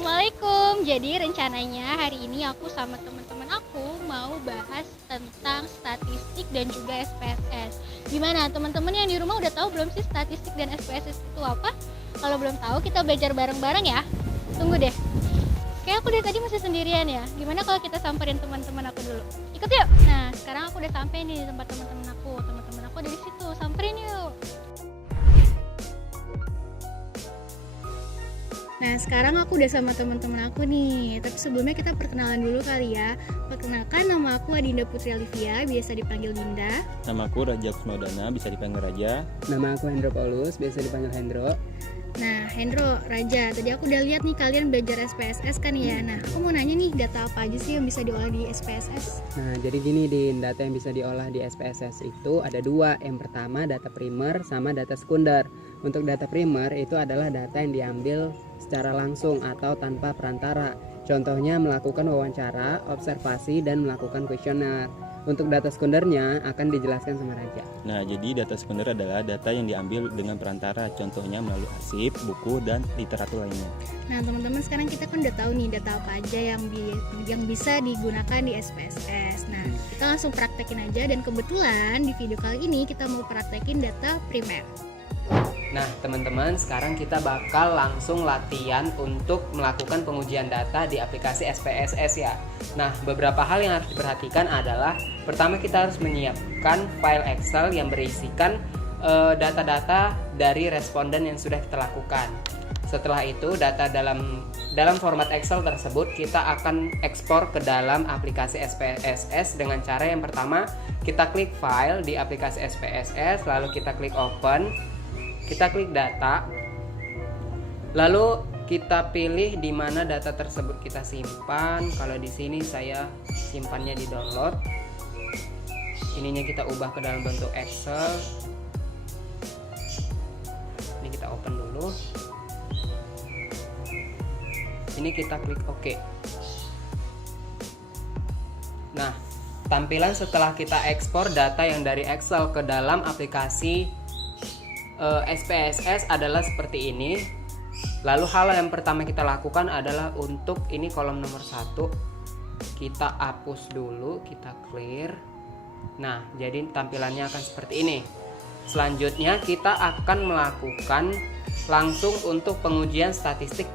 Assalamualaikum. Jadi rencananya hari ini aku sama teman-teman aku mau bahas tentang statistik dan juga SPSS. Gimana teman-teman yang di rumah udah tahu belum sih statistik dan SPSS itu apa? Kalau belum tahu kita belajar bareng-bareng ya. Tunggu deh. Kayak aku dari tadi masih sendirian ya. Gimana kalau kita samperin teman-teman aku dulu? Ikut yuk. Nah, sekarang aku udah sampai nih di tempat teman-teman aku. Teman-teman aku ada di situ. Samperin yuk. Nah, sekarang aku udah sama teman-teman aku nih. Tapi sebelumnya kita perkenalan dulu kali ya. Perkenalkan, nama aku Adinda Putri Olivia, biasa dipanggil Dinda. Nama aku Raja Kusmaudana, bisa dipanggil Raja. Nama aku Hendro Paulus, biasa dipanggil Hendro. Nah, Hendro, Raja, tadi aku udah lihat nih kalian belajar SPSS kan ya. Nah, aku mau nanya nih, data apa aja sih yang bisa diolah di SPSS? Nah, jadi gini Din, data yang bisa diolah di SPSS itu ada dua. Yang pertama data primer sama data sekunder. Untuk data primer itu adalah data yang diambil secara langsung atau tanpa perantara. Contohnya melakukan wawancara, observasi, dan melakukan kuesioner. Untuk data sekundernya akan dijelaskan sama Raja. Nah, jadi data sekunder adalah data yang diambil dengan perantara, contohnya melalui arsip, buku, dan literatur lainnya. Nah, teman-teman, sekarang kita kan udah tahu nih data apa aja yang bisa digunakan di SPSS. Nah, kita langsung praktekin aja, dan kebetulan di video kali ini kita mau praktekin data primer. Nah, teman-teman, sekarang kita bakal langsung latihan untuk melakukan pengujian data di aplikasi SPSS ya. Nah, beberapa hal yang harus diperhatikan adalah pertama kita harus menyiapkan file Excel yang berisikan data-data dari responden yang sudah kita lakukan. Setelah itu, data dalam format Excel tersebut kita akan ekspor ke dalam aplikasi SPSS dengan cara yang pertama kita klik file di aplikasi SPSS, lalu kita klik open. Kita klik data, lalu kita pilih di mana data tersebut kita simpan. Kalau di sini saya simpannya di download. Ininya kita ubah ke dalam bentuk Excel. Ini kita open dulu. Ini kita klik OK. Nah, tampilan setelah kita ekspor data yang dari Excel ke dalam aplikasi SPSS adalah seperti ini. Lalu hal yang pertama kita lakukan adalah untuk ini kolom nomor 1 kita hapus dulu, kita clear. Nah, jadi tampilannya akan seperti ini. Selanjutnya kita akan melakukan langsung untuk pengujian statistik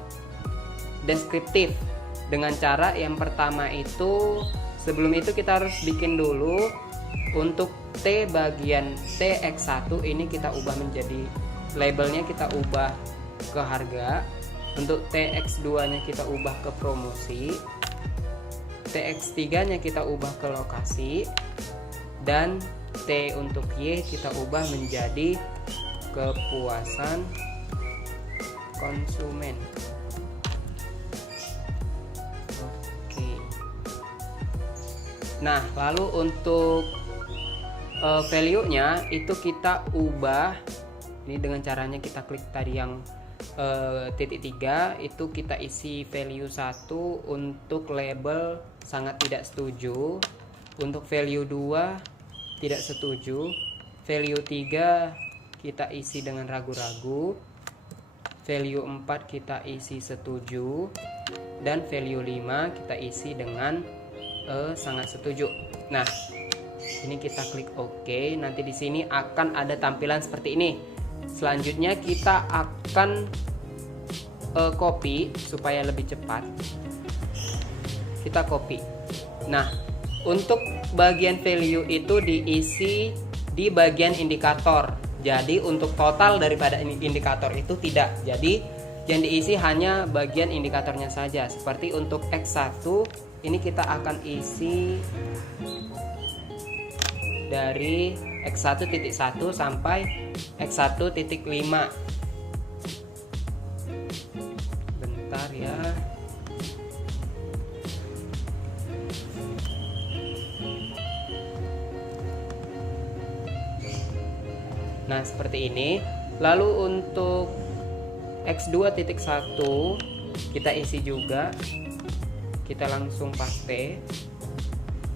deskriptif dengan cara yang pertama itu, sebelum itu kita harus bikin dulu untuk T bagian TX1 ini kita ubah menjadi labelnya, kita ubah ke harga. Untuk TX2 nya kita ubah ke promosi, TX3 nya kita ubah ke lokasi, dan T untuk Y kita ubah menjadi kepuasan konsumen. Oke. Nah, lalu untuk value-nya itu kita ubah ini dengan caranya kita klik tadi yang titik 3, itu kita isi value 1 untuk label sangat tidak setuju, untuk value 2 tidak setuju, value 3 kita isi dengan ragu-ragu, value 4 kita isi setuju, dan value 5 kita isi dengan sangat setuju. Nah, ini kita klik OK. Nanti di sini akan ada tampilan seperti ini. Selanjutnya kita akan copy supaya lebih cepat. Kita copy. Nah, untuk bagian value itu diisi di bagian indikator. Jadi untuk total daripada indikator itu tidak. Jadi yang diisi hanya bagian indikatornya saja. Seperti untuk X1 ini kita akan isi dari X1.1 sampai X1.5. Bentar ya. Nah, seperti ini. Lalu untuk X2.1 kita isi juga. Kita langsung paste.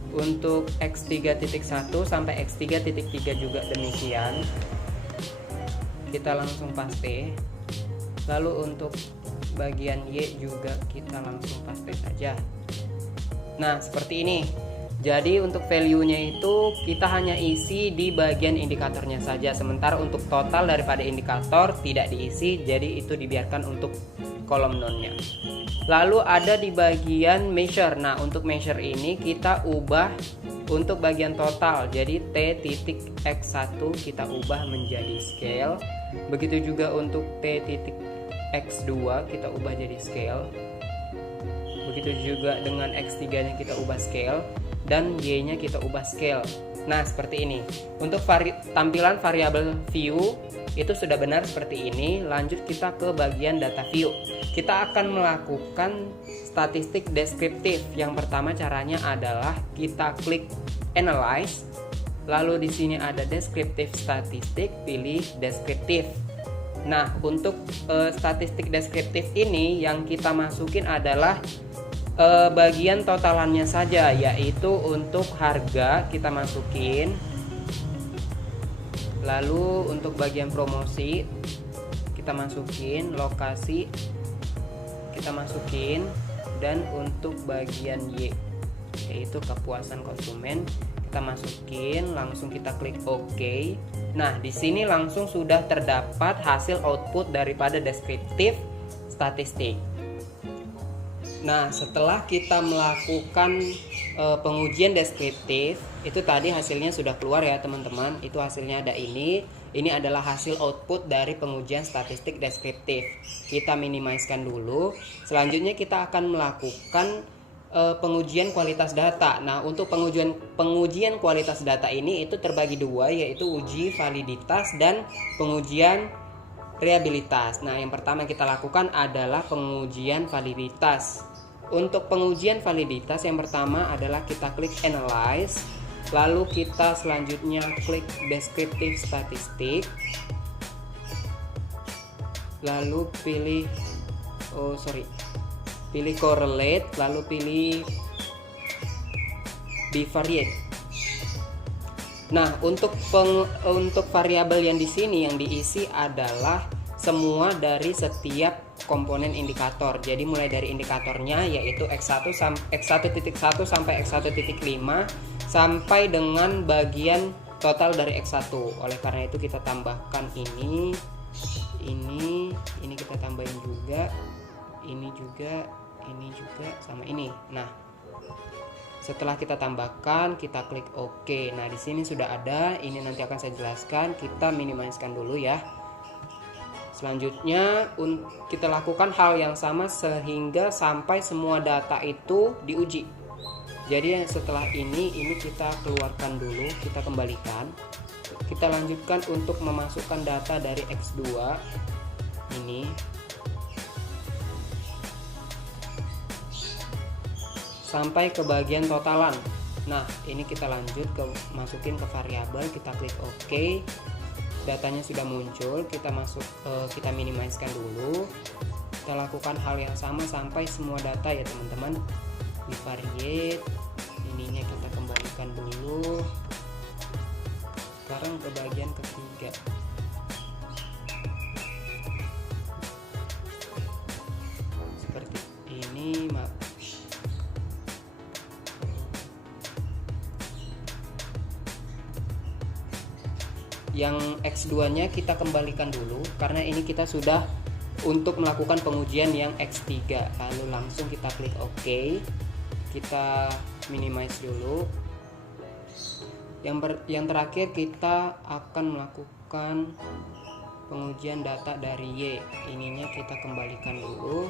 Untuk X3.1 sampai X3.3 juga demikian. Kita langsung paste. Lalu untuk bagian Y juga kita langsung paste saja. Nah, seperti ini. Jadi untuk value-nya itu kita hanya isi di bagian indikatornya saja. Sementara untuk total daripada indikator tidak diisi, jadi itu dibiarkan untuk kolom none-nya. Lalu ada di bagian measure. Nah, untuk measure ini kita ubah untuk bagian total. Jadi T.X1 kita ubah menjadi scale. Begitu juga untuk T.X2 kita ubah jadi scale. Begitu juga dengan X3-nya kita ubah scale, dan Y-nya kita ubah scale. Nah, seperti ini. Untuk tampilan variabel view itu sudah benar seperti ini. Lanjut kita ke bagian data view. Kita akan melakukan statistik deskriptif. Yang pertama caranya adalah kita klik analyze. Lalu di sini ada deskriptif statistik, pilih deskriptif. Nah, untuk statistik deskriptif ini yang kita masukin adalah bagian totalannya saja, yaitu untuk harga kita masukin. Lalu untuk bagian promosi kita masukin, lokasi kita masukin, dan untuk bagian Y yaitu kepuasan konsumen kita masukin, langsung kita klik OK. Nah, di sini langsung sudah terdapat hasil output daripada deskriptif statistik. Nah, setelah kita melakukan pengujian deskriptif, itu tadi hasilnya sudah keluar ya teman-teman. Itu hasilnya ada ini. Ini adalah hasil output dari pengujian statistik deskriptif. Kita minimizekan dulu. Selanjutnya kita akan melakukan pengujian kualitas data. Nah, untuk pengujian kualitas data ini itu terbagi dua, yaitu uji validitas dan pengujian reliabilitas. Nah, yang pertama kita lakukan adalah pengujian validitas. Untuk pengujian validitas yang pertama adalah kita klik analyze, lalu kita selanjutnya klik deskriptif statistik, lalu pilih pilih correlate, lalu pilih bivariate. Nah, untuk variabel yang di sini yang diisi adalah semua dari setiap komponen indikator. Jadi mulai dari indikatornya yaitu X1 sampai X1.5 sampai dengan bagian total dari X1. Oleh karena itu kita tambahkan ini kita tambahin juga, ini juga sama ini. Nah, setelah kita tambahkan, kita klik OK. Nah, di sini sudah ada. Ini nanti akan saya jelaskan. Kita minimizekan dulu ya. Selanjutnya kita lakukan hal yang sama sehingga sampai semua data itu diuji. Jadi setelah ini kita keluarkan dulu, kita kembalikan. Kita lanjutkan untuk memasukkan data dari X2 ini. Sampai ke bagian totalan. Nah, ini kita lanjut masukin ke variabel, kita klik OK. Datanya sudah muncul, kita minimizekan dulu. Kita lakukan hal yang sama sampai semua data ya teman-teman. Bivariate, ininya kita kembalikan dulu. Sekarang ke bagian ketiga. Seperti ini, yang X2 nya kita kembalikan dulu karena ini kita sudah untuk melakukan pengujian yang X3. Lalu langsung kita klik OK. Kita minimize dulu. Yang terakhir kita akan melakukan pengujian data dari Y. Ininya kita kembalikan dulu.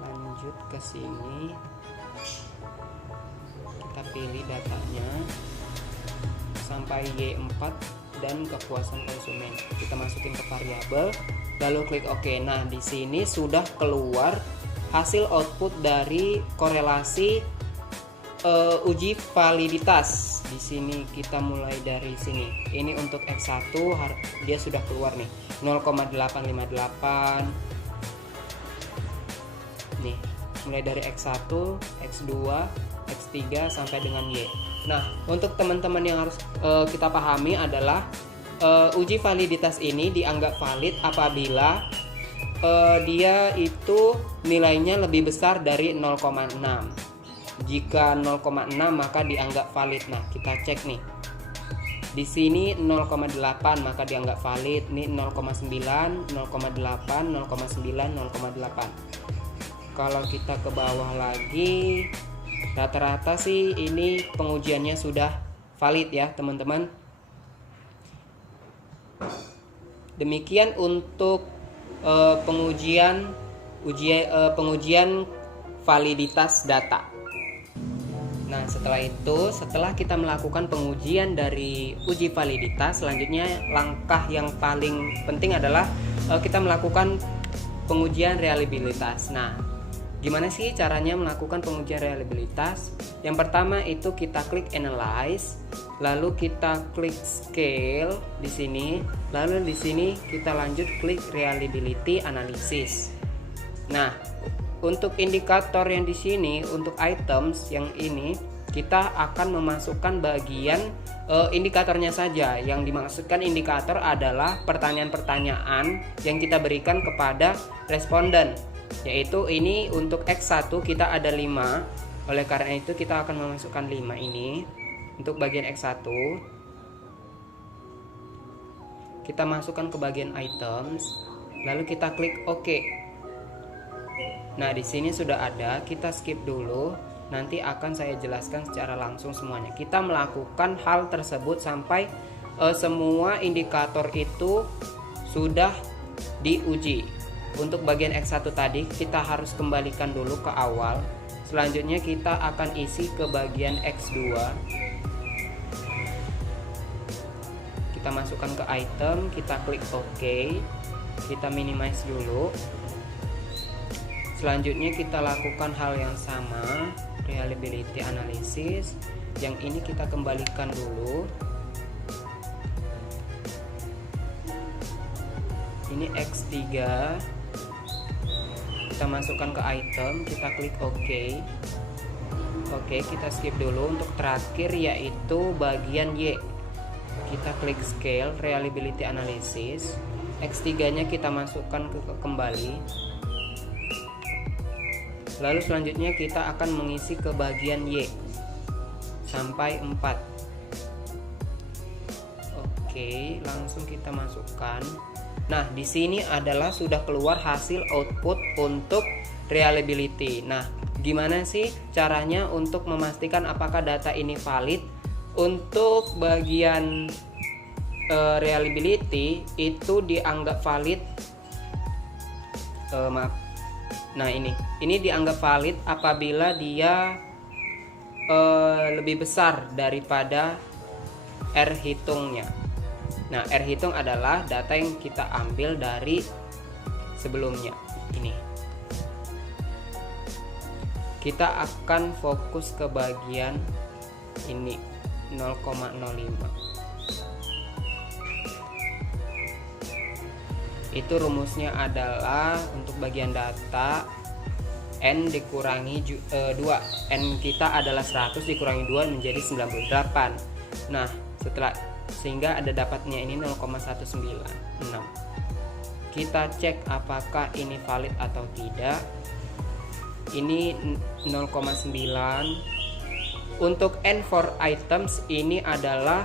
Lanjut ke sini. Kita pilih datanya sampai Y4 dan kepuasan konsumen. Kita masukin ke variabel, lalu klik OK. Nah, di sini sudah keluar hasil output dari korelasi uji validitas. Di sini kita mulai dari sini. Ini untuk X1 dia sudah keluar nih 0,858. Nih, mulai dari X1, X2, X3 sampai dengan Y. Nah, untuk teman-teman yang harus kita pahami adalah uji validitas ini dianggap valid apabila dia itu nilainya lebih besar dari 0,6. Jika 0,6 maka dianggap valid. Nah, kita cek nih. Di sini 0,8 maka dianggap valid. Ini 0,9, 0,8, 0,9, 0,8. Kalau kita ke bawah lagi, rata-rata sih ini pengujiannya sudah valid ya, teman-teman. Demikian untuk pengujian validitas data. Nah, setelah kita melakukan pengujian dari uji validitas, selanjutnya langkah yang paling penting adalah kita melakukan pengujian reliabilitas. Nah, gimana sih caranya melakukan pengujian reliabilitas? Yang pertama itu kita klik analyze, lalu kita klik scale di sini, lalu di sini kita lanjut klik reliability analysis. Nah, untuk indikator yang di sini, untuk items yang ini, kita akan memasukkan bagian indikatornya saja. Yang dimaksudkan indikator adalah pertanyaan-pertanyaan yang kita berikan kepada responden. Yaitu ini untuk X1 kita ada 5. Oleh karena itu kita akan memasukkan 5 ini. Untuk bagian X1 kita masukkan ke bagian items, lalu kita klik OK. Nah, di sini sudah ada, kita skip dulu. Nanti akan saya jelaskan secara langsung semuanya. Kita melakukan hal tersebut sampai semua indikator itu sudah diuji. Untuk bagian X1 tadi kita harus kembalikan dulu ke awal. Selanjutnya kita akan isi ke bagian X2. Kita masukkan ke item, kita klik OK. Kita minimize dulu. Selanjutnya kita lakukan hal yang sama, reliability analysis. Yang ini kita kembalikan dulu. Ini X3. Kita masukkan ke item, kita klik OK. Oke, kita skip dulu. Untuk terakhir yaitu bagian Y. Kita klik scale, reliability analysis. X3 nya kita masukkan ke kembali. Lalu selanjutnya kita akan mengisi ke bagian Y sampai 4. Oke, langsung kita masukkan. Nah, di sini adalah sudah keluar hasil output untuk reliability. Nah, gimana sih caranya untuk memastikan apakah data ini valid? Untuk bagian reliability itu dianggap valid. Nah, ini dianggap valid apabila dia lebih besar daripada R hitungnya. Nah, R hitung adalah data yang kita ambil dari sebelumnya. Ini. Kita akan fokus ke bagian ini 0,05. Itu rumusnya adalah untuk bagian data N dikurangi 2. N kita adalah 100 dikurangi 2 menjadi 98. Nah, sehingga ada dapatnya ini 0,196. Kita cek apakah ini valid atau tidak. Ini 0,9. Untuk N for items ini adalah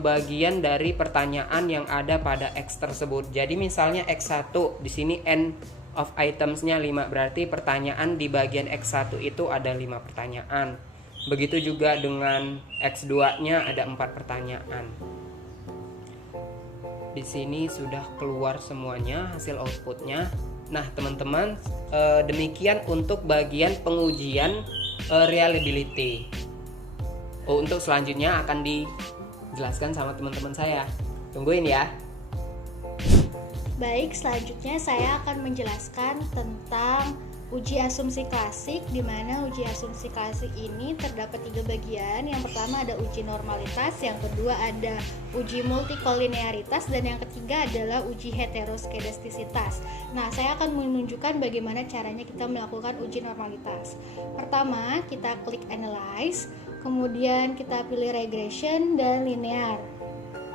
bagian dari pertanyaan yang ada pada X tersebut. Jadi misalnya X1 di sini N of itemsnya 5, berarti pertanyaan di bagian X1 itu ada 5 pertanyaan. Begitu juga dengan X2-nya ada 4 pertanyaan. Di sini sudah keluar semuanya hasil outputnya. Nah, teman-teman, demikian untuk bagian pengujian reliability. Untuk selanjutnya akan dijelaskan sama teman-teman saya. Tungguin ya. Baik, selanjutnya saya akan menjelaskan tentang uji asumsi klasik, di mana uji asumsi klasik ini terdapat 3 bagian. Yang pertama ada uji normalitas, yang kedua ada uji multikolinearitas, dan yang ketiga adalah uji heteroskedastisitas. Nah, saya akan menunjukkan bagaimana caranya kita melakukan uji normalitas. Pertama, kita klik analyze, kemudian kita pilih regression dan linear.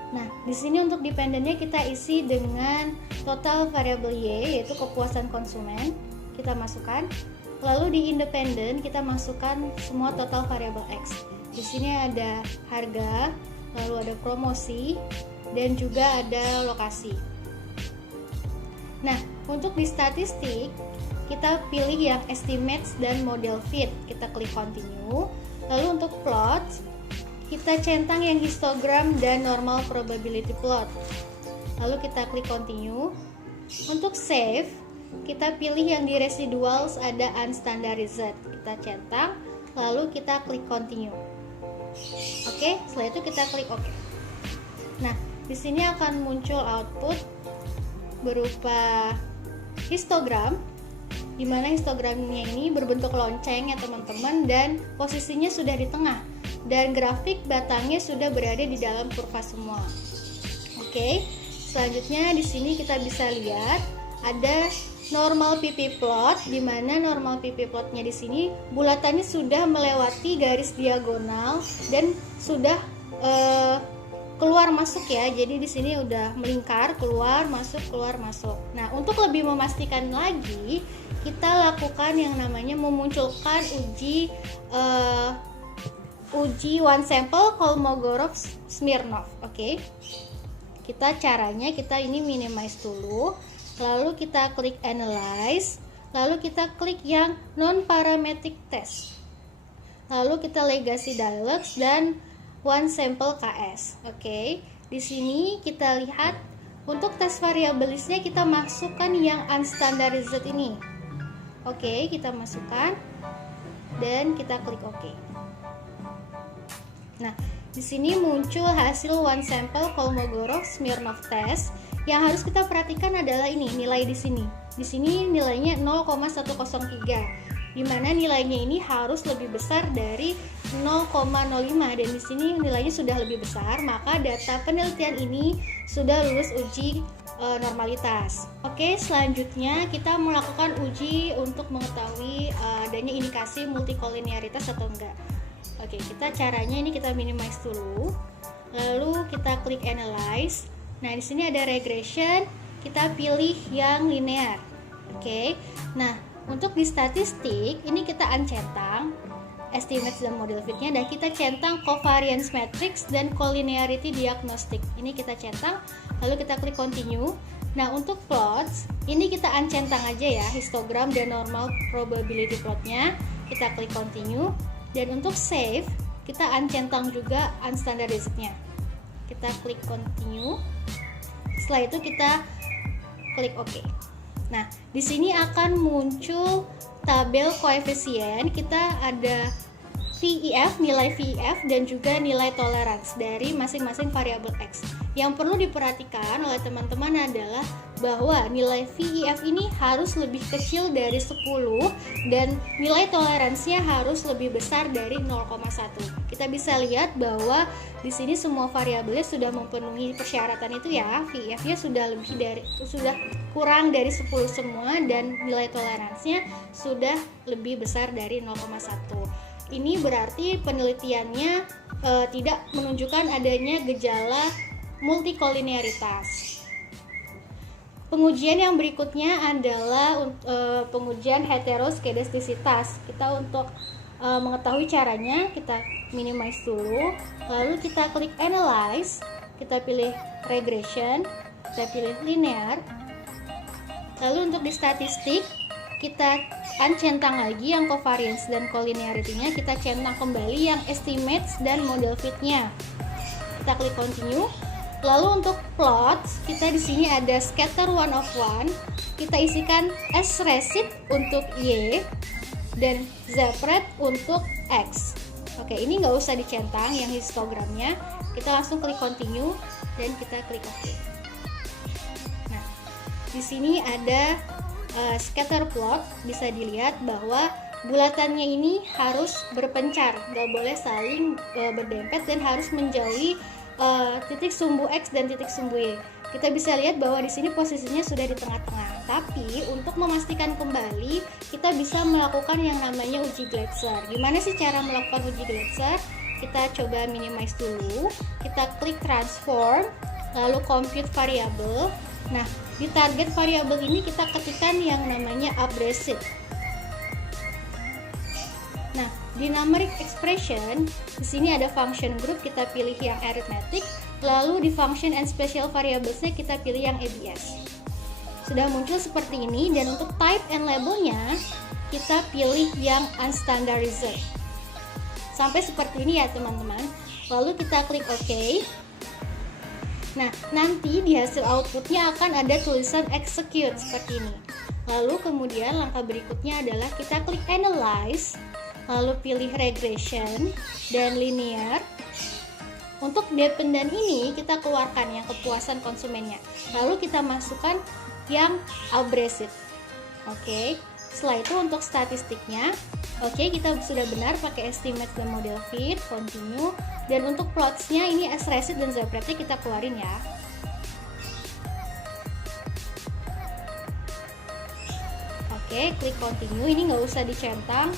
Nah, di sini untuk dependennya kita isi dengan total variable Y, yaitu kepuasan konsumen, kita masukkan. Lalu di independen kita masukkan semua total variable X. Di sini ada harga, lalu ada promosi, dan juga ada lokasi. Nah, untuk di statistik kita pilih yang estimates dan model fit. Kita klik continue. Lalu untuk plot kita centang yang histogram dan normal probability plot. Lalu kita klik continue. Untuk save kita pilih yang di residuals ada unstandarized. Kita centang, lalu kita klik continue. Oke, setelah itu kita klik OK. Nah, di sini akan muncul output berupa histogram, di mana histogramnya ini berbentuk lonceng ya teman-teman, dan posisinya sudah di tengah, dan grafik batangnya sudah berada di dalam kurva semua. Oke, selanjutnya di sini kita bisa lihat ada normal PP plot, di mana normal PP plotnya di sini bulatannya sudah melewati garis diagonal dan sudah keluar masuk ya. Jadi di sini udah melingkar, keluar masuk, keluar masuk. Nah, untuk lebih memastikan lagi, kita lakukan yang namanya memunculkan uji one sample Kolmogorov-Smirnov. Oke. Caranya kita ini minimize dulu. Lalu kita klik analyze, lalu kita klik yang non parametric test, lalu kita legacy dialogs dan one sample KS. Oke, di sini kita lihat untuk tes variablisnya kita masukkan yang unstandarized ini. Oke, kita masukkan dan kita klik OK. Nah, di sini muncul hasil one sample Kolmogorov-Smirnov test. Yang harus kita perhatikan adalah ini, nilai di sini. Di sini nilainya 0,103, di mana nilainya ini harus lebih besar dari 0,05, dan di sini nilainya sudah lebih besar, maka data penelitian ini sudah lulus uji normalitas. Oke, selanjutnya kita melakukan uji untuk mengetahui adanya indikasi multikolinearitas atau enggak. Oke, caranya ini kita minimize dulu, lalu kita klik analyze. Nah, di sini ada regression, kita pilih yang linear. Oke. Nah, untuk di statistik ini kita uncentang estimates dan model fitnya, dan kita centang covariance matrix dan collinearity diagnostic. Ini kita centang, lalu kita klik continue. Nah, untuk plots ini kita uncentang aja ya, histogram dan normal probability plotnya. Kita klik continue, dan untuk save kita uncentang juga unstandarizednya. Kita klik continue. Setelah itu kita klik OK. Nah, di sini akan muncul tabel koefisien. Kita ada VEF, nilai VEF, dan juga nilai tolerance dari masing-masing variabel X. Yang perlu diperhatikan oleh teman-teman adalah bahwa nilai VEF ini harus lebih kecil dari 10 dan nilai toleransinya harus lebih besar dari 0,1. Kita bisa lihat bahwa di sini semua variabelnya sudah memenuhi persyaratan itu ya. VEF-nya sudah kurang dari 10 semua, dan nilai toleransinya sudah lebih besar dari 0,1. Ini berarti penelitiannya tidak menunjukkan adanya gejala multikolinearitas. Pengujian yang berikutnya adalah pengujian heteroskedastisitas. Kita untuk mengetahui caranya, kita minimize dulu, lalu kita klik analyze, kita pilih regression, kita pilih linear. Lalu untuk di statistik kita uncentang lagi yang covariance dan collinearity-nya, kita centang kembali yang estimates dan model fit-nya. Kita klik continue. Lalu untuk plots, kita di sini ada scatter 1 of 1. Kita isikan S recit untuk Y dan Z-pred untuk X. Oke, ini nggak usah dicentang yang histogramnya. Kita langsung klik continue dan kita klik OK. Nah, di sini ada scatter plot. Bisa dilihat bahwa bulatannya ini harus berpencar, nggak boleh saling berdempet, dan harus menjauhi titik sumbu X dan titik sumbu Y. Kita bisa lihat bahwa di sini posisinya sudah di tengah-tengah. Tapi untuk memastikan kembali, kita bisa melakukan yang namanya uji Glatzer. Gimana sih cara melakukan uji Glatzer? Kita coba minimize dulu. Kita klik transform, lalu compute variable. Nah, di target variable ini kita ketikkan yang namanya abrasive. Nah, di numeric expression, di sini ada function group, kita pilih yang arithmetic, lalu di function and special variablesnya kita pilih yang ABS. Sudah muncul seperti ini, dan untuk type and labelnya kita pilih yang unstandardized. Sampai seperti ini ya teman-teman. Lalu kita klik OK. Nah, nanti di hasil outputnya akan ada tulisan execute seperti ini. Lalu kemudian langkah berikutnya adalah kita klik analyze, lalu pilih regression dan linear. Untuk dependent ini kita keluarkan yang kepuasan konsumennya. Lalu kita masukkan yang abrasive. Oke. Setelah itu untuk statistiknya, oke, kita sudah benar pakai estimate dan model fit, continue, dan untuk plotsnya ini sRESIT dan ZBREFT kita keluarin ya. Oke, klik continue, ini nggak usah dicentang,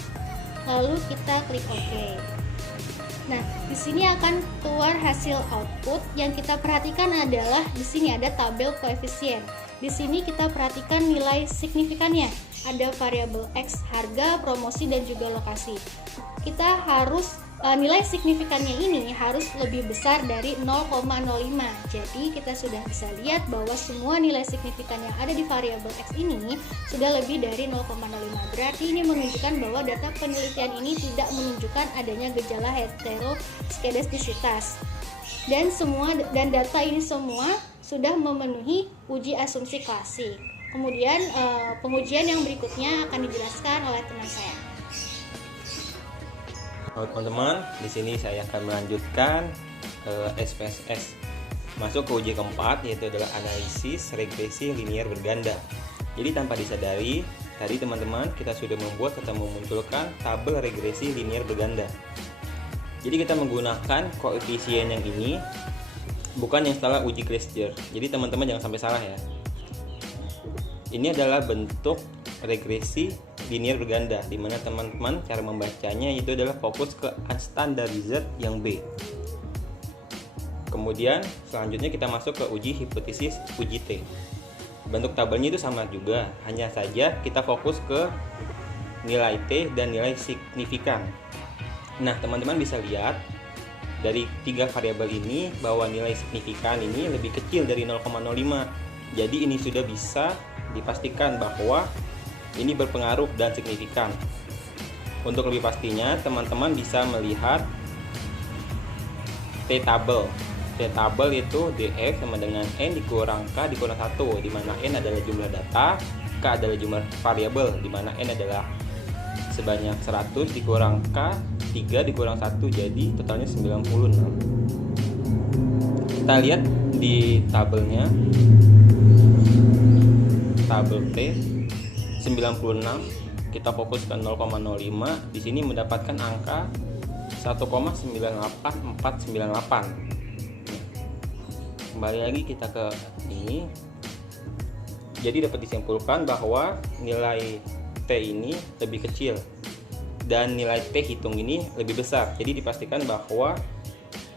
lalu kita klik OK. Nah, di sini akan keluar hasil output. Yang kita perhatikan adalah di sini ada tabel koefisien. Di sini kita perhatikan nilai signifikannya. Ada variabel X, harga, promosi, dan juga lokasi. Kita harus nilai signifikannya ini harus lebih besar dari 0,05. Jadi kita sudah bisa lihat bahwa semua nilai signifikan yang ada di variabel X ini sudah lebih dari 0,05. Berarti ini menunjukkan bahwa data penelitian ini tidak menunjukkan adanya gejala heteroskedastisitas. Dan data ini semua sudah memenuhi uji asumsi klasik. Kemudian pengujian yang berikutnya akan dijelaskan oleh teman saya. Halo teman-teman, di sini saya akan melanjutkan SPSS. Masuk ke uji keempat, yaitu adalah analisis regresi linear berganda. Jadi tanpa disadari, tadi teman-teman kita sudah membuat atau memunculkan tabel regresi linear berganda. Jadi kita menggunakan koefisien yang ini, bukan yang setelah uji Clesier. Jadi teman-teman jangan sampai salah ya. Ini adalah bentuk regresi linear berganda, di mana teman-teman cara membacanya itu adalah fokus ke unstandardized yang B. Kemudian selanjutnya kita masuk ke uji hipotesis, uji T. Bentuk tabelnya itu sama juga, hanya saja kita fokus ke nilai T dan nilai signifikan. Nah, teman-teman bisa lihat dari tiga variabel ini bahwa nilai signifikan ini lebih kecil dari 0,05. Jadi ini sudah bisa dipastikan bahwa ini berpengaruh dan signifikan. Untuk lebih pastinya, teman-teman bisa melihat T-tabel. T-tabel itu DF sama dengan N dikurang K dikurang 1, di mana N adalah jumlah data, K adalah jumlah variabel, di mana N adalah sebanyak 100 dikurang K 3 dikurang 1, jadi totalnya 96. Kita lihat di tabelnya, tabel T 96, kita fokus ke 0,05. Di sini mendapatkan angka 1,98498. Kembali lagi kita ke ini. Jadi dapat disimpulkan bahwa nilai T ini lebih kecil dan nilai T hitung ini lebih besar. Jadi dipastikan bahwa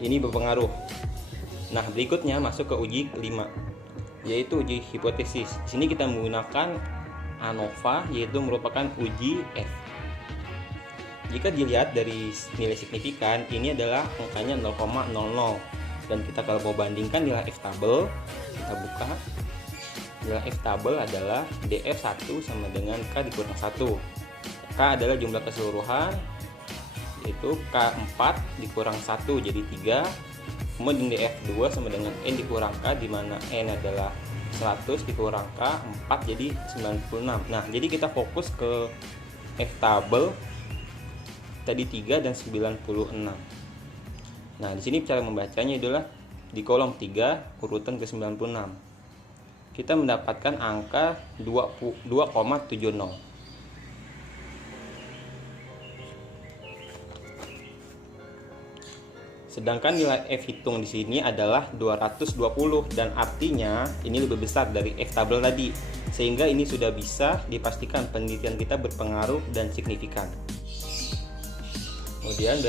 ini berpengaruh. Nah, berikutnya masuk ke uji kelima, yaitu uji hipotesis. Di sini kita menggunakan ANOVA, yaitu merupakan uji F. Jika dilihat dari nilai signifikan, ini adalah angkanya 0,00. Dan kita kalau mau bandingkan nilai F tabel, kita buka. Nilai F tabel adalah DF1 sama dengan K dikurang 1. K adalah jumlah keseluruhan, yaitu K4 dikurang 1 jadi 3. Kemudian DF2 sama dengan N dikurang K, di mana N adalah 100 dikurang K 4 jadi 96. Nah, jadi kita fokus ke F tabel tadi 3 dan 96. Nah, di sini cara membacanya adalah di kolom 3 urutan ke 96. Kita mendapatkan angka 2,70. Sedangkan nilai F hitung di sini adalah 220 dan artinya ini lebih besar dari F tabel tadi. Sehingga ini sudah bisa dipastikan penelitian kita berpengaruh dan signifikan. Kemudian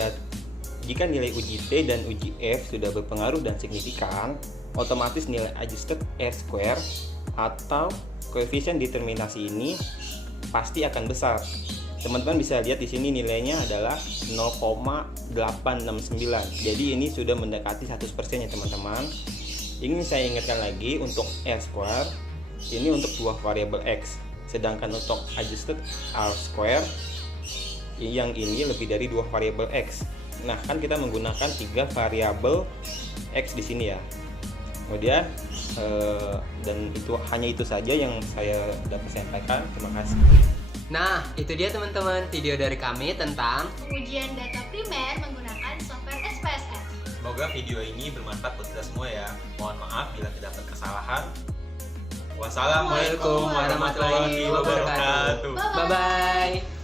Jika nilai uji T dan uji F sudah berpengaruh dan signifikan, otomatis nilai adjusted R-square atau koefisien determinasi ini pasti akan besar. Teman-teman bisa lihat di sini nilainya adalah 0,869. Jadi ini sudah mendekati 100% ya teman-teman. Ingin saya ingatkan lagi, untuk R-square ini untuk dua variabel X, sedangkan untuk adjusted R-square yang ini lebih dari dua variabel X. Nah, kan kita menggunakan 3 variabel X di sini ya. Kemudian dan hanya itu saja yang saya dapat sampaikan. Terima kasih. Nah, itu dia teman-teman video dari kami tentang Pengujian data primer menggunakan software SPSS. Semoga video ini bermanfaat buat kita semua ya. Mohon maaf bila terdapat kesalahan. Wassalamualaikum warahmatullahi wabarakatuh. bye bye.